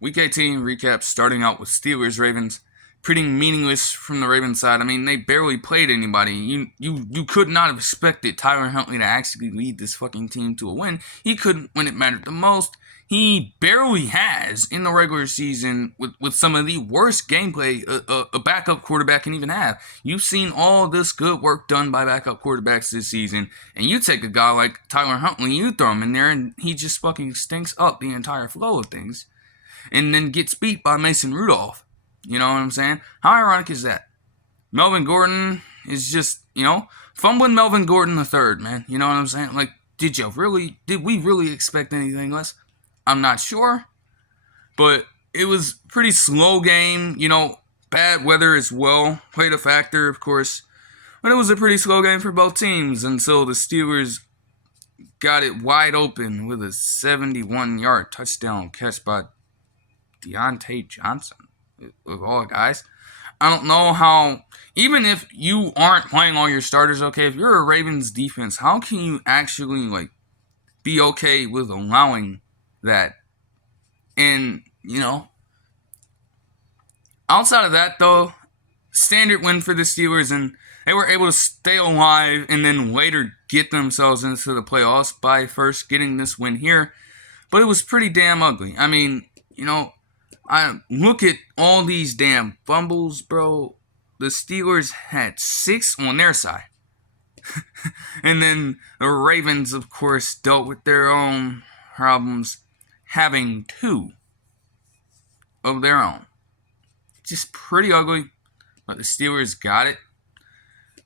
Week 18 recap starting out with Steelers-Ravens. Pretty meaningless from the Ravens side. I mean, they barely played anybody. You could not have expected Tyler Huntley to actually lead this fucking team to a win. He couldn't when it mattered the most. He barely has in the regular season with some of the worst gameplay a backup quarterback can even have. You've seen all this good work done by backup quarterbacks this season, and you take a guy like Tyler Huntley, you throw him in there, and he just fucking stinks up the entire flow of things, and then gets beat by Mason Rudolph. You know what I'm saying? How ironic is that? Melvin Gordon is just, fumbling Melvin Gordon the third, man. You know what I'm saying? Like, did we really expect anything less? I'm not sure, but it was a pretty slow game. Bad weather as well played a factor, of course, but it was a pretty slow game for both teams until the Steelers got it wide open with a 71-yard touchdown catch by Deonte Johnson, of all guys. I don't know how, even if you aren't playing all your starters, okay, if you're a Ravens defense, how can you actually, be okay with allowing that? And, outside of that, though, standard win for the Steelers, and they were able to stay alive and then later get themselves into the playoffs by first getting this win here. But it was pretty damn ugly. I mean, I look at all these damn fumbles, bro. The Steelers had 6 on their side. And then the Ravens, of course, dealt with their own problems, having 2 of their own. Just pretty ugly, but the Steelers got it.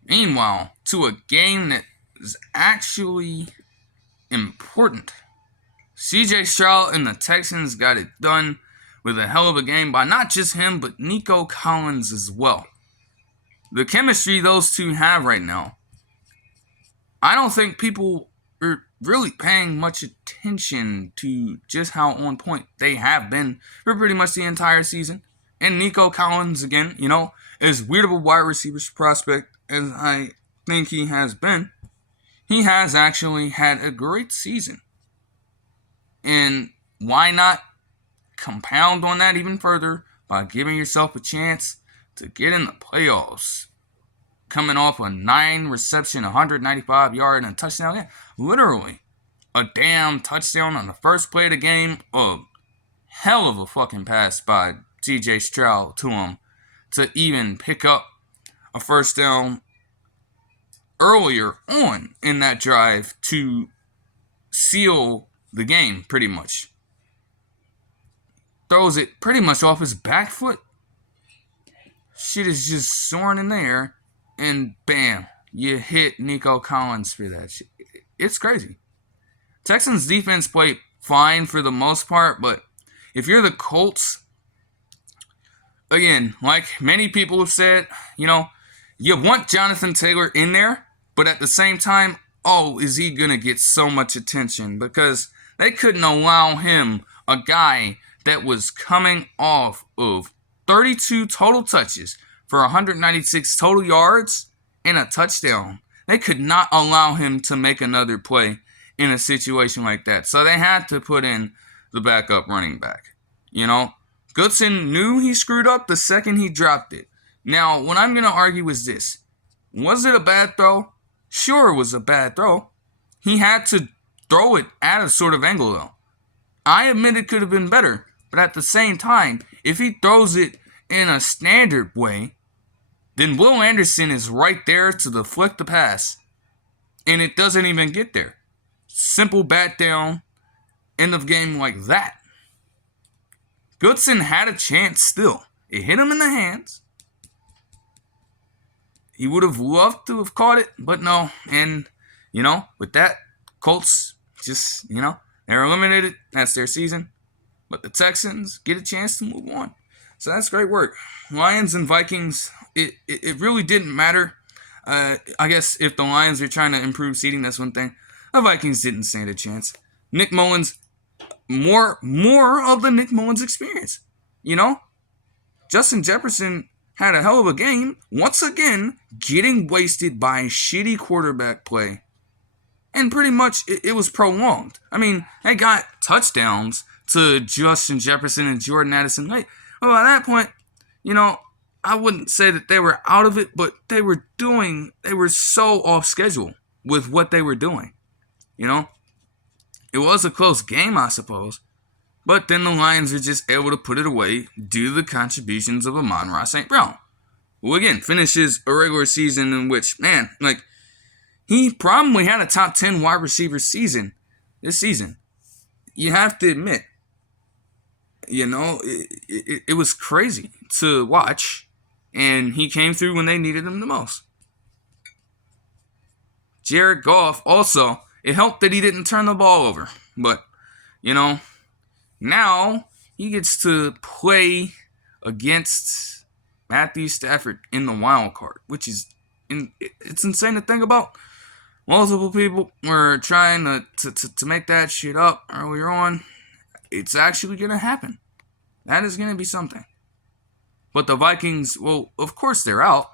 Meanwhile, to a game that is actually important, CJ Stroud and the Texans got it done with a hell of a game by not just him, but Nico Collins as well. The chemistry those two have right now, I don't think people are really paying much attention to just how on point they have been for pretty much the entire season. And Nico Collins, again, as weird of a wide receiver prospect as I think he has been, he has actually had a great season. And why not compound on that even further by giving yourself a chance to get in the playoffs? Coming off a 9-reception, 195-yard, and a touchdown game. Literally, a damn touchdown on the first play of the game. A hell of a fucking pass by CJ Stroud to him to even pick up a first down earlier on in that drive to seal the game, pretty much. Throws it pretty much off his back foot. Shit is just soaring in the air. And bam, you hit Nico Collins for that shit. It's crazy. Texans defense played fine for the most part, but if you're the Colts, again, like many people have said, you want Jonathan Taylor in there, but at the same time, is he going to get so much attention? Because they couldn't allow him, a guy that was coming off of 32 total touches for 196 total yards and a touchdown. They could not allow him to make another play in a situation like that. So they had to put in the backup running back. Goodson knew he screwed up the second he dropped it. Now, what I'm going to argue is this. Was it a bad throw? Sure, it was a bad throw. He had to throw it at a sort of angle, though. I admit it could have been better. But at the same time, if he throws it in a standard way, then Will Anderson is right there to deflect the pass. And it doesn't even get there. Simple bat down, end of game like that. Goodson had a chance still. It hit him in the hands. He would have loved to have caught it, but no. And, with that, Colts just, they're eliminated. That's their season. But the Texans get a chance to move on. So that's great work. Lions and Vikings, it really didn't matter. I guess if the Lions were trying to improve seeding, that's one thing. The Vikings didn't stand a chance. Nick Mullens, more of the Nick Mullens experience. Justin Jefferson had a hell of a game. Once again, getting wasted by a shitty quarterback play. And pretty much it was prolonged. I mean, they got touchdowns to Justin Jefferson and Jordan Addison. Well, at that point, I wouldn't say that they were out of it, but they were so off schedule with what they were doing. It was a close game, I suppose. But then the Lions were just able to put it away due to the contributions of Amon-Ra St. Brown. Who, again, finishes a regular season in which, he probably had a top 10 wide receiver season this season. You have to admit, it was crazy to watch. And he came through when they needed him the most. Jared Goff also, it helped that he didn't turn the ball over. But, now he gets to play against Matthew Stafford in the wild card, which is, it's insane to think about. Multiple people were trying to make that shit up earlier on. It's actually going to happen. That is going to be something. But the Vikings, well, of course they're out.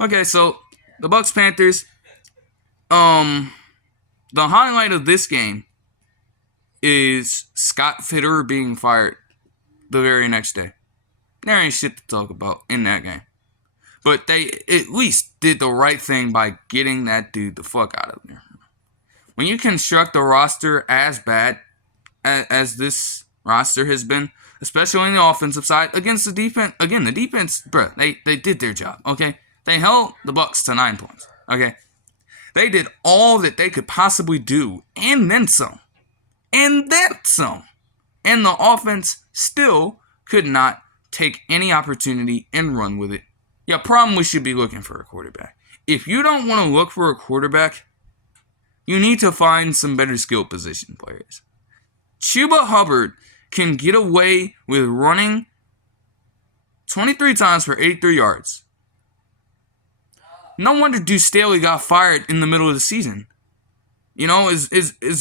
Okay, so the Bucs-Panthers. The highlight of this game is Scott Fitterer being fired the very next day. There ain't shit to talk about in that game. But they at least did the right thing by getting that dude the fuck out of there. When you construct a roster as bad as this roster has been, especially on the offensive side, against the defense, again, the defense, bruh, they did their job, okay? They held the Bucs to 9 points, okay? They did all that they could possibly do, and then some. And then some. And the offense still could not take any opportunity and run with it. Yeah, probably should be looking for a quarterback. If you don't want to look for a quarterback, you need to find some better skill position players. Chuba Hubbard can get away with running 23 times for 83 yards. No wonder Deuce Staley got fired in the middle of the season. As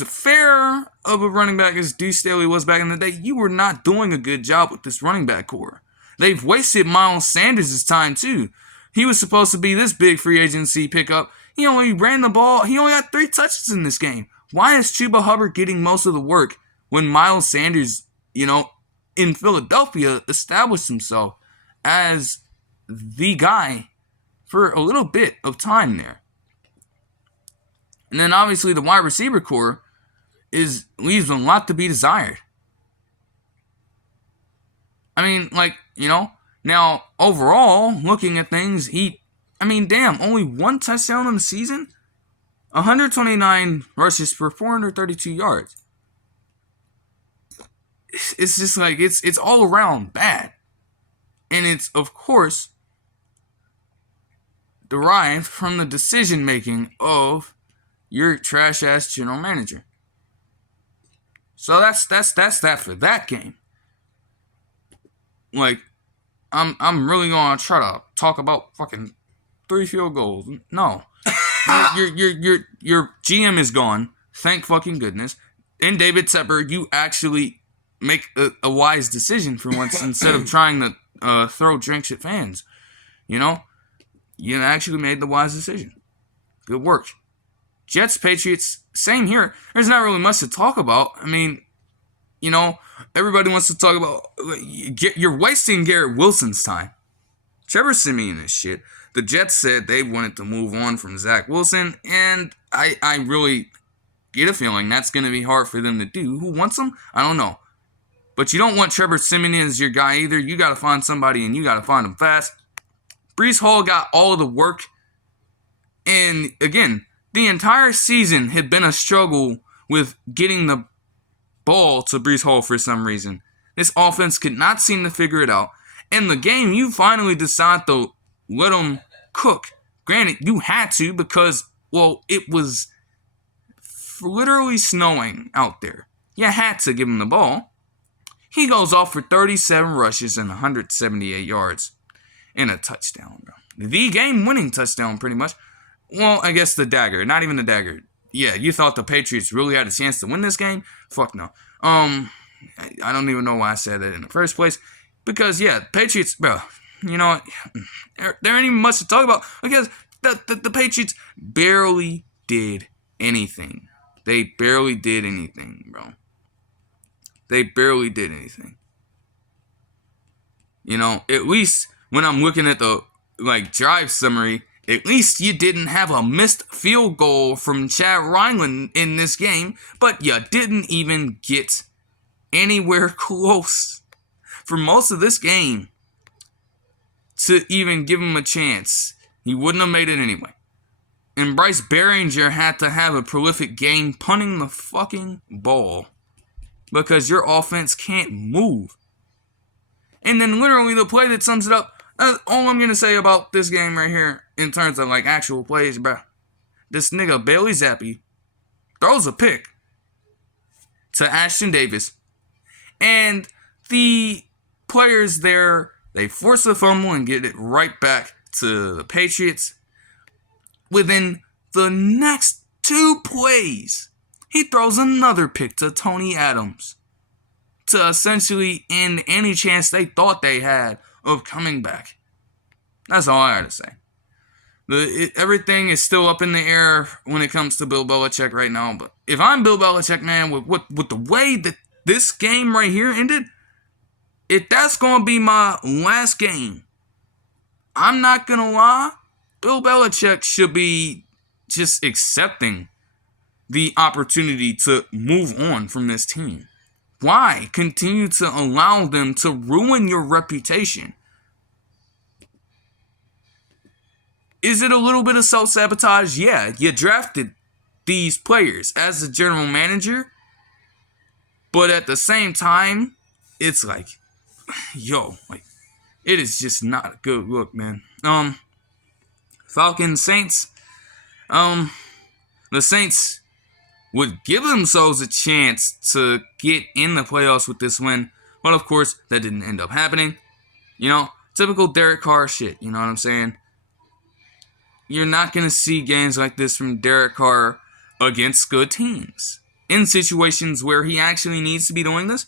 fair of a running back as Deuce Staley was back in the day, you were not doing a good job with this running back core. They've wasted Miles Sanders' time too. He was supposed to be this big free agency pickup. He only ran the ball. He only got 3 touches in this game. Why is Chuba Hubbard getting most of the work when Miles Sanders, in Philadelphia, established himself as the guy for a little bit of time there? And then obviously the wide receiver core leaves a lot to be desired. Now overall, looking at things, only 1 touchdown in the season? 129 rushes for 432 yards. It's just it's all around bad. And it's, of course, derived from the decision making of your trash ass general manager. So that's that for that game. I'm really gonna try to talk about fucking 3 field goals. No. Your GM is gone. Thank fucking goodness. And David Tepper, you actually make a wise decision for once instead of trying to throw drinks at fans. You actually made the wise decision. Good work. Jets, Patriots, same here. There's not really much to talk about. Everybody wants to talk about, you're wasting Garrett Wilson's time. Trevor Siemian is shit. The Jets said they wanted to move on from Zach Wilson, and I really get a feeling that's going to be hard for them to do. Who wants him? I don't know. But you don't want Trevor Siemian as your guy either. You got to find somebody, and you got to find him fast. Breece Hall got all of the work. And, again, the entire season had been a struggle with getting the ball to Breece Hall for some reason. This offense could not seem to figure it out. In the game, you finally decide to let him cook. Granted, you had to because, it was literally snowing out there. You had to give him the ball. He goes off for 37 rushes and 178 yards and a touchdown. The game-winning touchdown, pretty much. Well, I guess the dagger. Not even the dagger. Yeah, you thought the Patriots really had a chance to win this game? Fuck no. I don't even know why I said that in the first place. Because, Patriots, bro, there ain't even much to talk about. Because the Patriots barely did anything They barely did anything, bro. They barely did anything. You know, at least when I'm looking at the drive summary, at least you didn't have a missed field goal from Chad Ryland in this game, but you didn't even get anywhere close for most of this game to even give him a chance. He wouldn't have made it anyway. And Bryce Behringer had to have a prolific game punting the fucking ball because your offense can't move. And then literally the play that sums it up, all I'm going to say about this game right here in terms of actual plays, bro. This nigga Bailey Zappi throws a pick to Ashton Davis. And the players there, they force a fumble and get it right back to the Patriots. Within the next 2 plays, he throws another pick to Tony Adams to essentially end any chance they thought they had of coming back. That's all I gotta say. Everything is still up in the air when it comes to Bill Belichick right now. But if I'm Bill Belichick, man, with the way that this game right here ended, if that's gonna be my last game, I'm not gonna lie, Bill Belichick should be just accepting the opportunity to move on from this team. Why continue to allow them to ruin your reputation? Is it a little bit of self-sabotage? Yeah, you drafted these players as a general manager, but at the same time, it's it is just not a good look, man. Falcons, Saints. The Saints would give themselves a chance to get in the playoffs with this win, but of course, that didn't end up happening. You know, typical Derek Carr shit, you know what I'm saying? You're not going to see games like this from Derek Carr against good teams in situations where he actually needs to be doing this.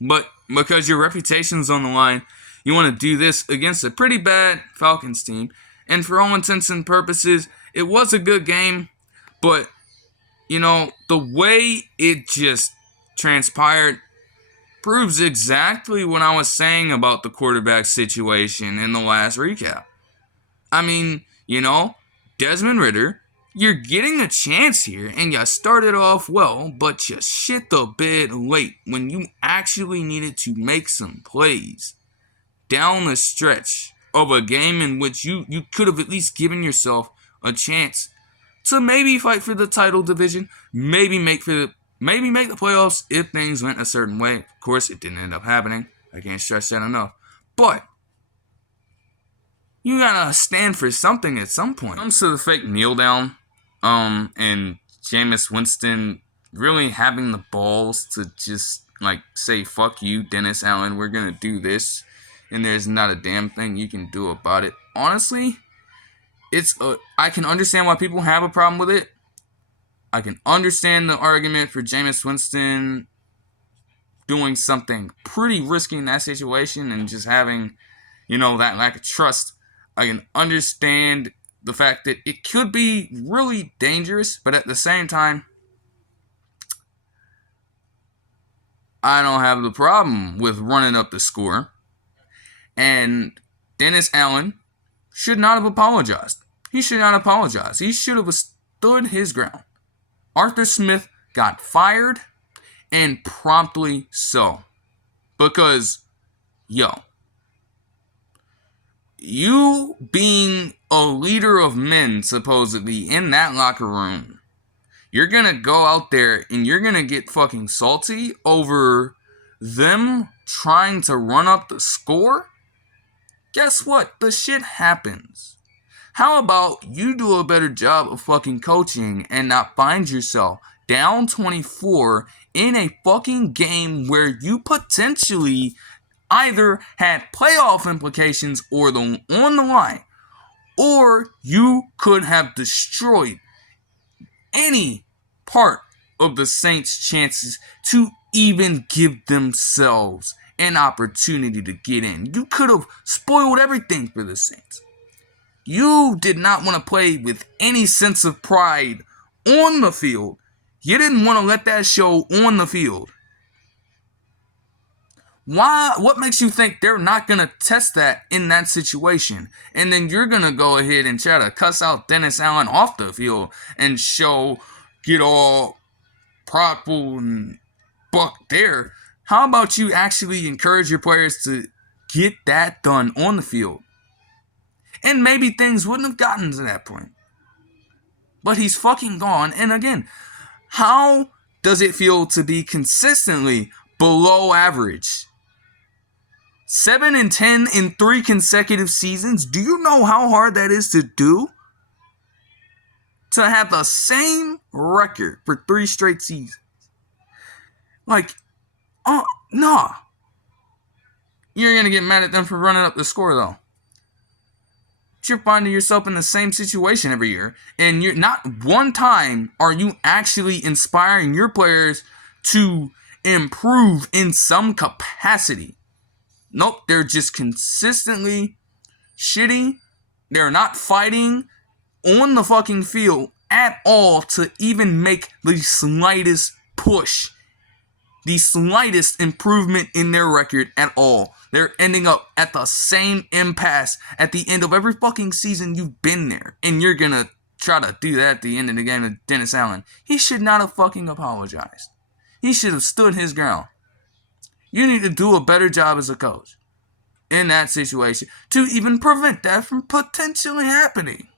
But because your reputation's on the line, you want to do this against a pretty bad Falcons team. And for all intents and purposes, it was a good game. But, you know, the way it just transpired proves exactly what I was saying about the quarterback situation in the last recap. I mean, you know, Desmond Ridder, you're getting a chance here, and you started off well, but you shit the bed late when you actually needed to make some plays down the stretch of a game in which you could have at least given yourself a chance to maybe fight for the title division, maybe make the playoffs if things went a certain way. Of course, it didn't end up happening. I can't stress that enough. But you gotta stand for something at some point. When it comes to the fake kneel down, and Jameis Winston really having the balls to just say, fuck you, Dennis Allen, we're gonna do this, and there's not a damn thing you can do about it. Honestly, I can understand why people have a problem with it. I can understand the argument for Jameis Winston doing something pretty risky in that situation and just having, that lack of trust. I can understand the fact that it could be really dangerous, but at the same time, I don't have the problem with running up the score. And Dennis Allen should not have apologized. He should not apologize. He should have stood his ground. Arthur Smith got fired, and promptly so. Because, you being a leader of men, supposedly, in that locker room, you're going to go out there and you're going to get fucking salty over them trying to run up the score? Guess what? The shit happens. How about you do a better job of fucking coaching and not find yourself down 24 in a fucking game where you potentially either had playoff implications or on the line, or you could have destroyed any part of the Saints' chances to even give themselves an opportunity to get in. You could have spoiled everything for the Saints. You did not want to play with any sense of pride on the field. You didn't want to let that show on the field. Why? What makes you think they're not going to test that in that situation? And then you're going to go ahead and try to cuss out Dennis Allen off the field and get all prideful and buck there. How about you actually encourage your players to get that done on the field? And maybe things wouldn't have gotten to that point. But he's fucking gone. And again, how does it feel to be consistently below average? 7-10 in 3 consecutive seasons. Do you know how hard that is to do? To have the same record for 3 straight seasons. Nah. You're going to get mad at them for running up the score, though. But you're finding yourself in the same situation every year. And you're not one time are you actually inspiring your players to improve in some capacity. Nope, they're just consistently shitty. They're not fighting on the fucking field at all to even make the slightest push, the slightest improvement in their record at all. They're ending up at the same impasse at the end of every fucking season you've been there. And you're gonna try to do that at the end of the game with Dennis Allen. He should not have fucking apologized. He should have stood his ground. You need to do a better job as a coach in that situation to even prevent that from potentially happening.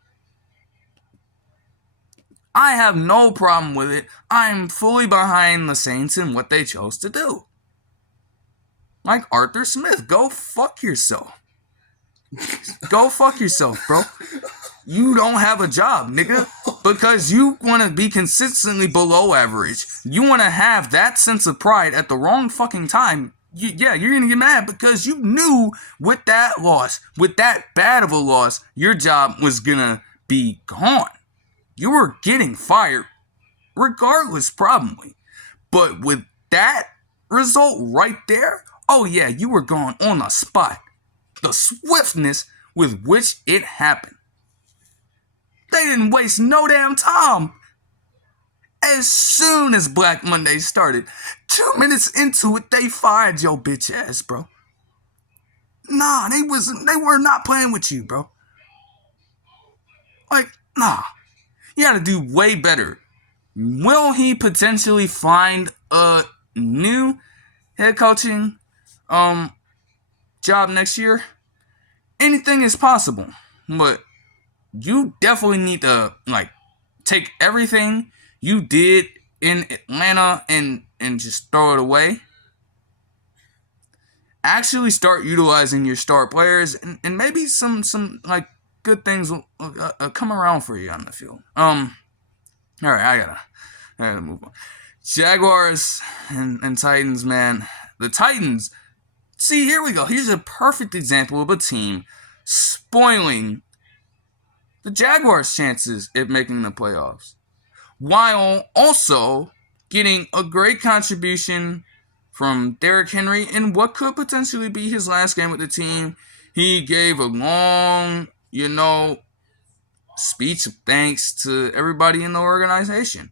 I have no problem with it. I'm fully behind the Saints and what they chose to do. Like Arthur Smith, go fuck yourself. Go fuck yourself, bro. You don't have a job, nigga, because you want to be consistently below average. You want to have that sense of pride at the wrong fucking time. You're going to get mad because you knew with that loss, with that bad of a loss, your job was going to be gone. You were getting fired regardless, probably. But with that result right there, oh yeah, you were gone on the spot. The swiftness with which it happened. They didn't waste no damn time. As soon as Black Monday started, 2 minutes into it, they fired your bitch ass, bro. Nah, they were not playing with you, bro. Nah. You gotta do way better. Will he potentially find a new head coaching job next year? Anything is possible. But you definitely need to take everything you did in Atlanta and just throw it away. Actually start utilizing your star players and maybe some good things will come around for you on the field. Alright, I gotta move on. Jaguars and Titans, man. The Titans, see, here we go. Here's a perfect example of a team spoiling the Jaguars' chances at making the playoffs, while also getting a great contribution from Derrick Henry in what could potentially be his last game with the team. He gave a long, speech of thanks to everybody in the organization.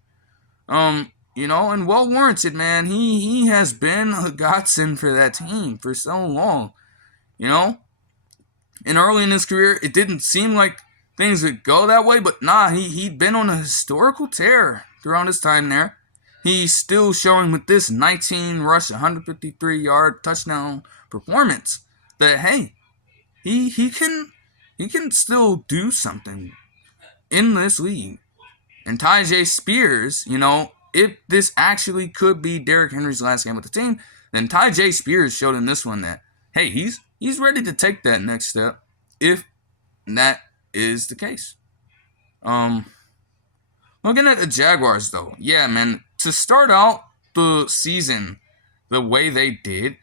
And well warranted, man. He has been a godsend for that team for so long, And early in his career, it didn't seem like things would go that way, but nah, he'd been on a historical tear throughout his time there. He's still showing with this 19 rush, 153-yard touchdown performance that, hey, he can still do something in this league. And Tyjae Spears, if this actually could be Derrick Henry's last game with the team, then Tyjae Spears showed in this one that, hey, he's ready to take that next step if that is the case. Looking at the Jaguars, though, yeah, man, to start out the season the way they did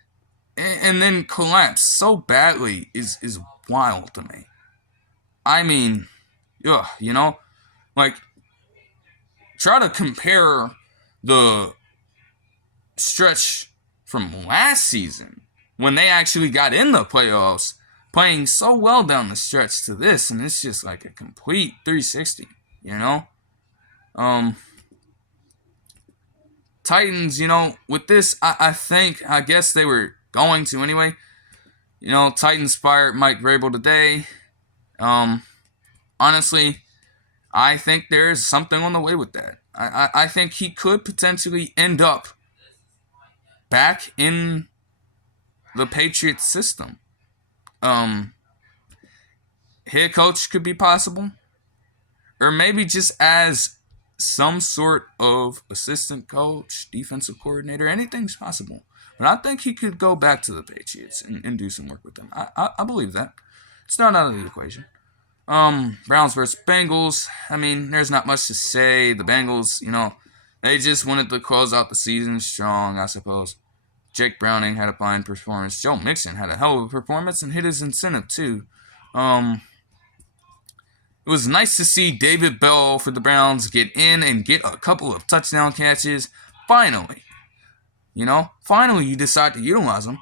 and then collapse so badly is wild to me. I mean, try to compare the stretch from last season when they actually got in the playoffs, playing so well down the stretch to this, and it's just like a complete 360, Um, Titans, with this, I guess they were going to anyway. Titans fired Mike Vrabel today. Honestly, I think there's something on the way with that. I think he could potentially end up back in the Patriots system. Head coach could be possible, or maybe just as some sort of assistant coach, defensive coordinator. Anything's possible. But I think he could go back to the Patriots and do some work with them. I believe that. It's not out of the equation. Browns versus Bengals. I mean, there's not much to say. The Bengals, they just wanted to close out the season strong, I suppose. Jake Browning had a fine performance. Joe Mixon had a hell of a performance and hit his incentive too. It was nice to see David Bell for the Browns get in and get a couple of touchdown catches. Finally. Finally you decide to utilize him.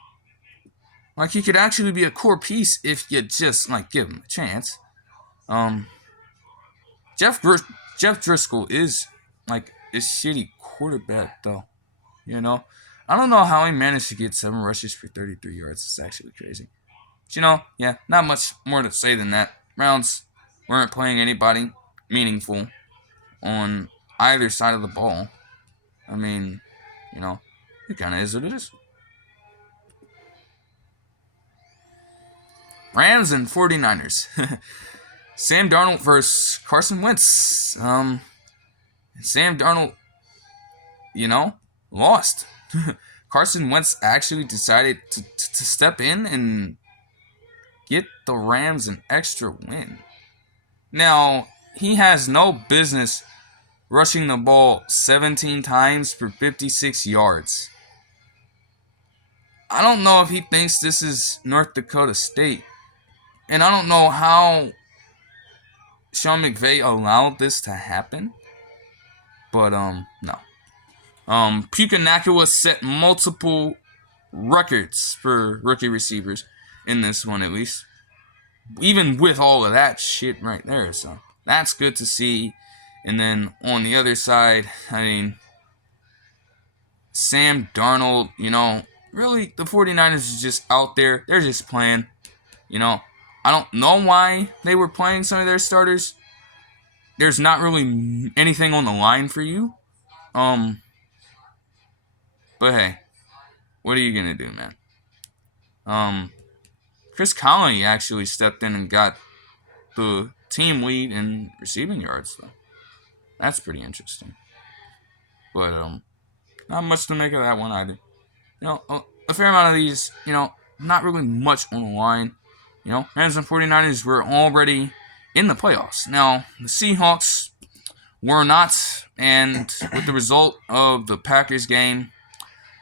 Like, he could actually be a core piece if you just, give him a chance. Jeff Driscoll is, a shitty quarterback, though. I don't know how he managed to get 7 rushes for 33 yards. It's actually crazy. But, not much more to say than that. Browns weren't playing anybody meaningful on either side of the ball. I mean, it kind of is what it is. Rams and 49ers. Sam Darnold versus Carson Wentz. Sam Darnold, lost. Carson Wentz actually decided to step in and get the Rams an extra win. Now, he has no business rushing the ball 17 times for 56 yards. I don't know if he thinks this is North Dakota State. And I don't know how Sean McVay allowed this to happen. But, no. Puka Nacua set multiple records for rookie receivers in this one, at least. Even with all of that shit right there. So, that's good to see. And then, on the other side, Sam Darnold, really, the 49ers is just out there. They're just playing. I don't know why they were playing some of their starters. There's not really anything on the line for you. But hey, what are you gonna do, man? Chris Conley actually stepped in and got the team lead in receiving yards, though. That's pretty interesting. But not much to make of that one either. A fair amount of these, not really much on the line. Rams and 49ers were already in the playoffs. Now, the Seahawks were not, and with the result of the Packers game,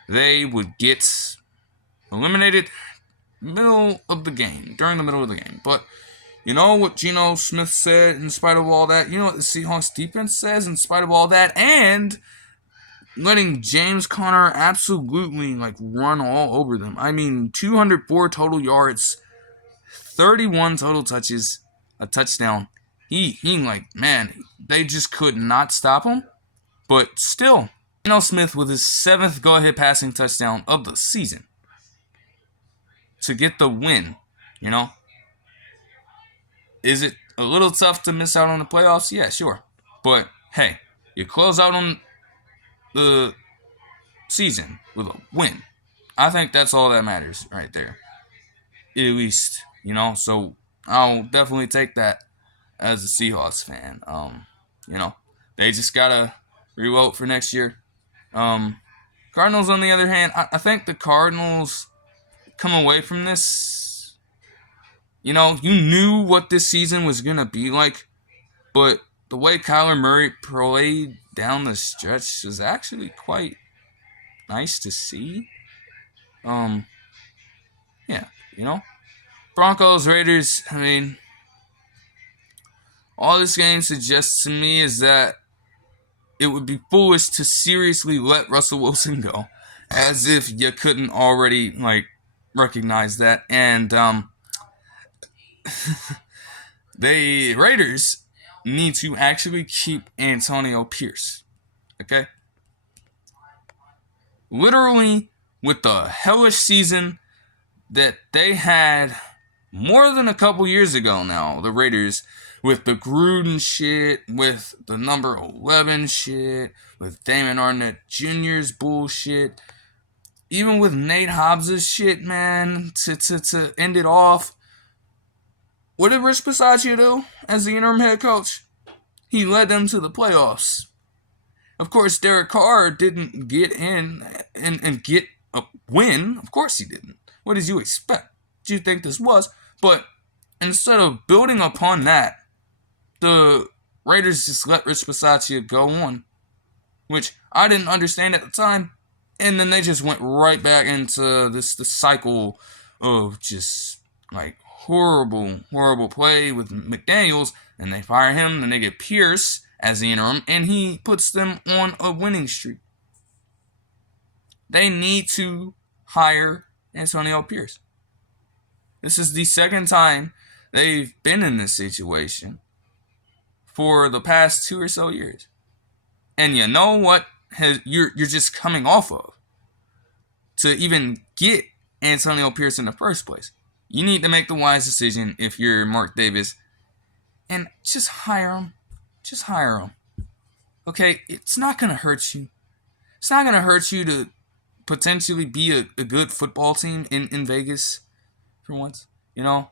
they would get eliminated during the middle of the game. But you know what Geno Smith said in spite of all that? You know what the Seahawks defense says in spite of all that? And letting James Conner absolutely, run all over them. 204 total yards, 31 total touches, a touchdown. He they just could not stop him. But still, Geno Smith with his 7th go-ahead passing touchdown of the season to get the win, Is it a little tough to miss out on the playoffs? Yeah, sure. But, hey, you close out on the season with a win. I think that's all that matters right there. At least, so I'll definitely take that as a Seahawks fan. They just gotta revote for next year. Cardinals, on the other hand, I think the Cardinals come away from this. You knew what this season was gonna be like, but the way Kyler Murray played down the stretch was actually quite nice to see. Broncos, Raiders, all this game suggests to me is that it would be foolish to seriously let Russell Wilson go, as if you couldn't already, recognize that. And, the Raiders, need to actually keep Antonio Pierce. Okay? Literally, with the hellish season that they had more than a couple years ago now, the Raiders, with the Gruden shit, with the number 11 shit, with Damon Arnett Jr.'s bullshit, even with Nate Hobbs' shit, man, to end it off. What did Rich Bisaccia do as the interim head coach? He led them to the playoffs. Of course, Derek Carr didn't get in and get a win. Of course he didn't. What did you expect? What did you think this was? But instead of building upon that, the Raiders just let Rich Bisaccia go on, which I didn't understand at the time. And then they just went right back into the cycle of just like horrible play with McDaniels, and they fire him, then they get Pierce as the interim, and he puts them on a winning streak. They need to hire Antonio Pierce. This is the second time they've been in this situation for the past 2 or so years. And you know what you're just coming off of to even get Antonio Pierce in the first place? You need to make the wise decision if you're Mark Davis and just hire him. Just hire him. Okay, it's not going to hurt you. It's not going to hurt you to potentially be a good football team in Vegas for once. You know?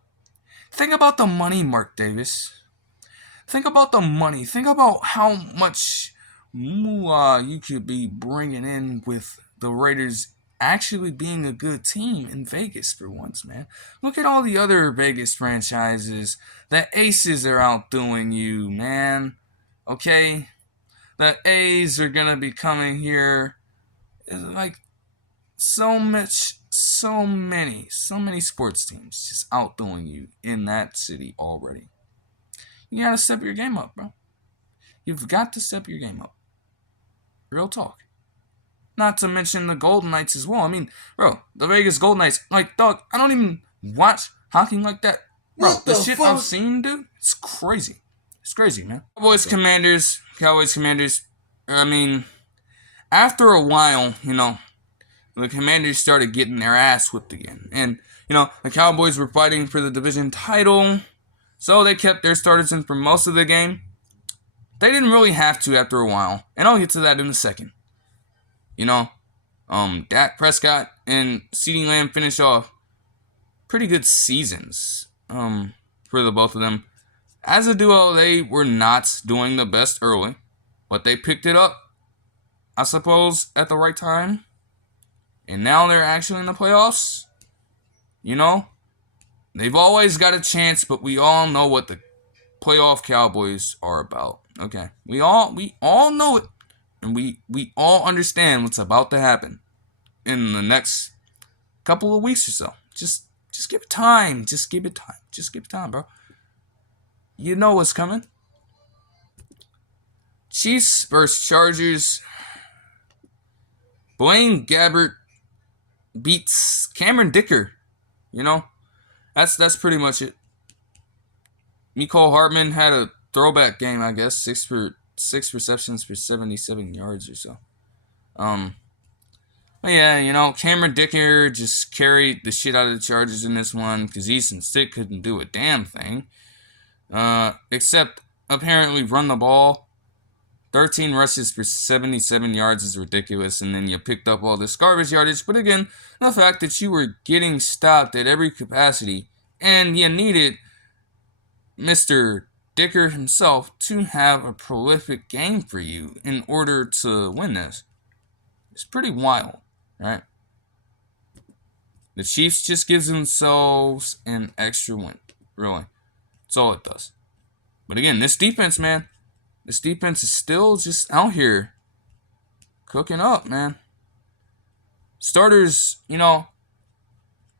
Think about the money, Mark Davis. Think about the money. Think about how much moolah you could be bringing in with the Raiders actually being a good team in Vegas for once, man. Look at all the other Vegas franchises. The Aces are outdoing you, man. Okay? The A's are going to be coming here. Like, so many sports teams just outdoing you in that city already. You got to step your game up, bro. You've got to step your game up. Real talk. Not to mention the Golden Knights as well. I mean, bro, the Vegas Golden Knights, like, dog, I don't even watch hockey like that. Bro, the shit fuck? I've seen, dude, it's crazy. It's crazy, man. Cowboys Commanders. I mean, after a while, you know, the Commanders started getting their ass whipped again. And, you know, the Cowboys were fighting for the division title, so they kept their starters in for most of the game. They didn't really have to after a while, and I'll get to that in a second. You know, Dak Prescott and CeeDee Lamb finished off pretty good seasons for the both of them. As a duo, they were not doing the best early, but they picked it up, I suppose, at the right time. And now they're actually in the playoffs. You know, they've always got a chance, but we all know what the playoff Cowboys are about. Okay, we all know it, and we all understand what's about to happen in the next couple of weeks or so. Just give it time. Just give it time. Just give it time, bro. You know what's coming. Chiefs versus Chargers. Blaine Gabbert beats Cameron Dicker. You know, that's pretty much it. Mecole Hardman had a throwback game, I guess. 6 receptions for 77 yards or so. But yeah, you know, Cameron Dicker just carried the shit out of the Chargers in this one because Easton Stick couldn't do a damn thing. Except apparently run the ball. 13 rushes for 77 yards is ridiculous, and then you picked up all this garbage yardage. But again, the fact that you were getting stopped at every capacity, and you needed Mr. Dicker himself to have a prolific game for you in order to win this. It's pretty wild, right? The Chiefs just gives themselves an extra win, really. That's all it does. But again, this defense, man, this defense is still just out here cooking up, man. Starters, you know,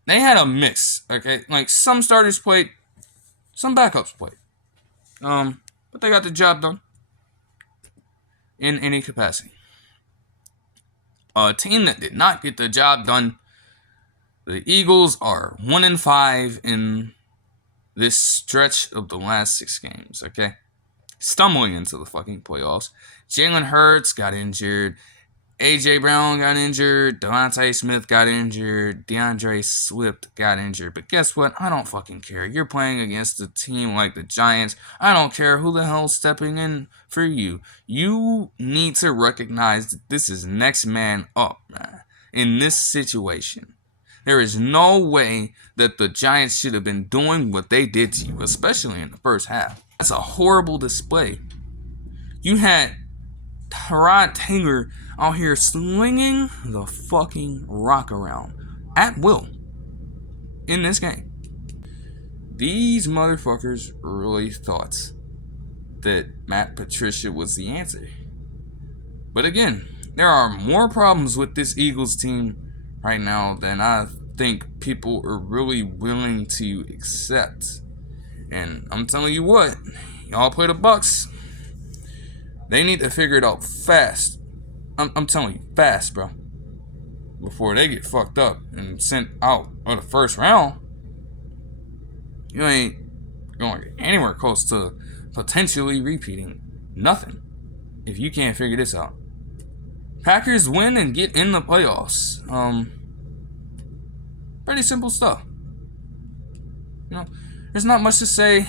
they had a mix, okay? Like, some starters played, some backups played. But they got the job done in any capacity. A team that did not get the job done, the Eagles are 1-5 in this stretch of the last 6 games, okay? stumbling into the fucking playoffs. Jalen Hurts got injured. A.J. Brown got injured. Devontae Smith got injured. DeAndre Swift got injured. But guess what? I don't fucking care. You're playing against a team like the Giants. I don't care who the hell's stepping in for you. You need to recognize that this is next man up, man. In this situation, there is no way that the Giants should have been doing what they did to you, especially in the first half. That's a horrible display. You had Tyrod Taylor out here slinging the fucking rock around at will in this game. These motherfuckers really thought that Matt Patricia was the answer. But again, there are more problems with this Eagles team right now than I think people are really willing to accept. And I'm telling you what, y'all play the Bucks. They need to figure it out fast. I'm telling you, fast, bro. Before they get fucked up and sent out of the first round. You ain't going anywhere close to potentially repeating nothing if you can't figure this out. Packers win and get in the playoffs. Pretty simple stuff. You know, there's not much to say.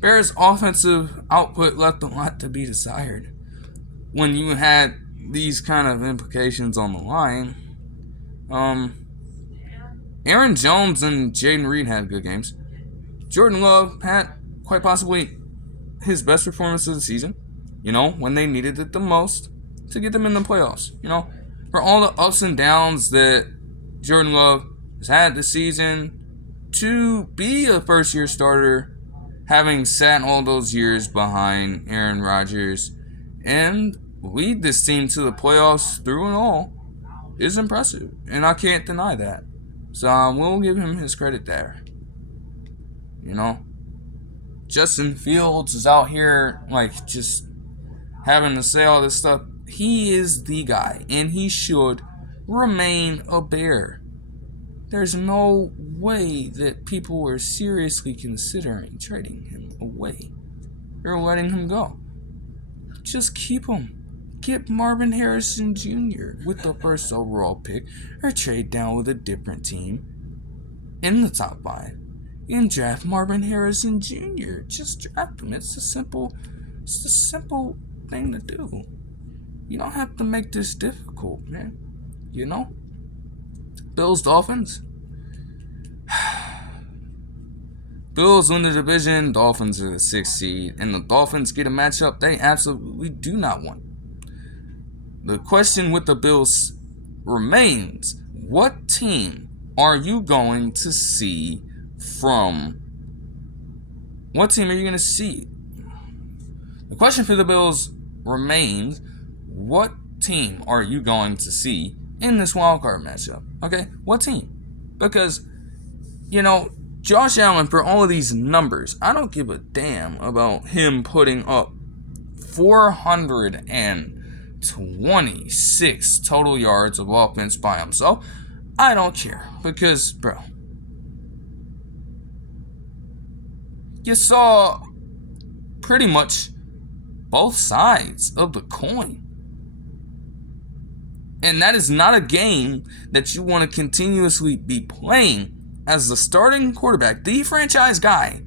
Bears' offensive output left a lot to be desired when you had these kind of implications on the line. Aaron Jones and Jaden Reed had good games. Jordan Love had quite possibly his best performance of the season, you know, when they needed it the most to get them in the playoffs. You know, for all the ups and downs that Jordan Love has had this season, to be a first-year starter, having sat all those years behind Aaron Rodgers and lead this team to the playoffs through and all is impressive. And I can't deny that. So I will give him his credit there. You know, Justin Fields is out here like just having to say all this stuff. He is the guy, and he should remain a Bear. There's no way that people are seriously considering trading him away or letting him go. Just keep him. Get Marvin Harrison Jr. with the first overall pick, or trade down with a different team in the top 5 and draft Marvin Harrison Jr. Just draft him. It's a simple thing to do. You don't have to make this difficult, man. You know? Bills, Dolphins. Bills win the division. Dolphins are the 6th seed. And the Dolphins get a matchup they absolutely do not want. The question with the Bills remains, what team are you going to see from? What team are you going to see? The question for the Bills remains, what team are you going to see in this wildcard matchup? Okay, what team? Because, you know, Josh Allen, for all of these numbers, I don't give a damn about him putting up 426 total yards of offense by himself. I don't care. Because, bro, you saw pretty much both sides of the coin. And that is not a game that you want to continuously be playing as the starting quarterback, the franchise guy,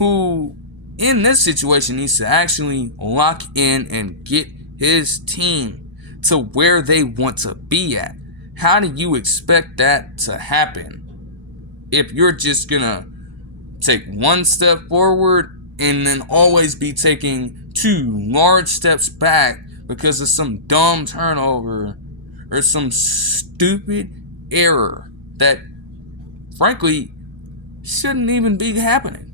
who in this situation needs to actually lock in and get his team to where they want to be at. How do you expect that to happen if you're just going to take one step forward and then always be taking 2 large steps back because of some dumb turnover or some stupid error that, frankly, shouldn't even be happening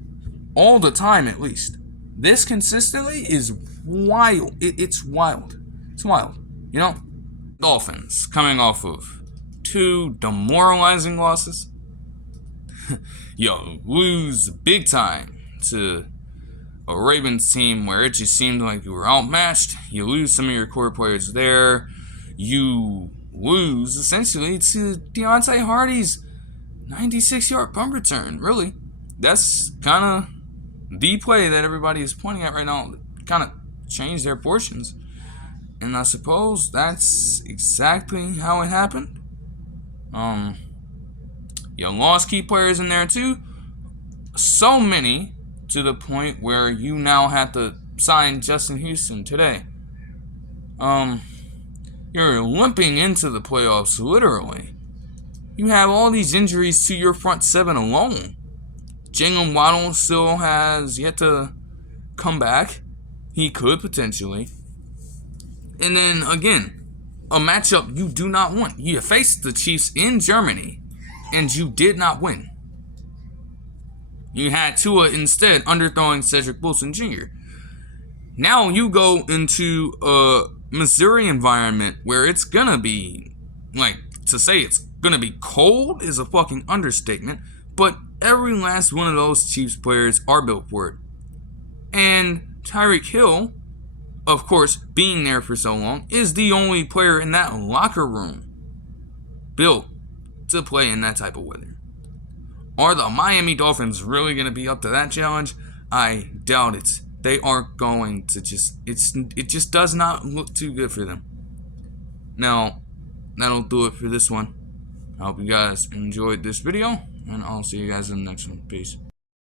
all the time, at least? This consistently is wild. It's wild. It's wild. You know, Dolphins coming off of 2 demoralizing losses. Yo, lose big time to a Ravens team where it just seemed like you were outmatched. You lose some of your core players there. You lose essentially to Deonte Harty's 96-yard punt return. Really, that's kind of the play that everybody is pointing at right now kind of changed their portions. And I suppose that's exactly how it happened. You lost key players in there too. So many to the point where you now have to sign Justin Houston today. You're limping into the playoffs, literally. You have all these injuries to your front seven alone. Jalen Waddle still has yet to come back. He could potentially. And then, again, a matchup you do not want. You faced the Chiefs in Germany, and you did not win. You had Tua instead underthrowing Cedric Wilson Jr. Now you go into a Missouri environment where it's going to be, like, to say it's going to be cold is a fucking understatement, but every last one of those Chiefs players are built for it. And Tyreek Hill, of course, being there for so long, is the only player in that locker room built to play in that type of weather. Are the Miami Dolphins really going to be up to that challenge? I doubt it. They are going to it just does not look too good for them. Now, that'll do it for this one. I hope you guys enjoyed this video, and I'll see you guys in the next one. Peace.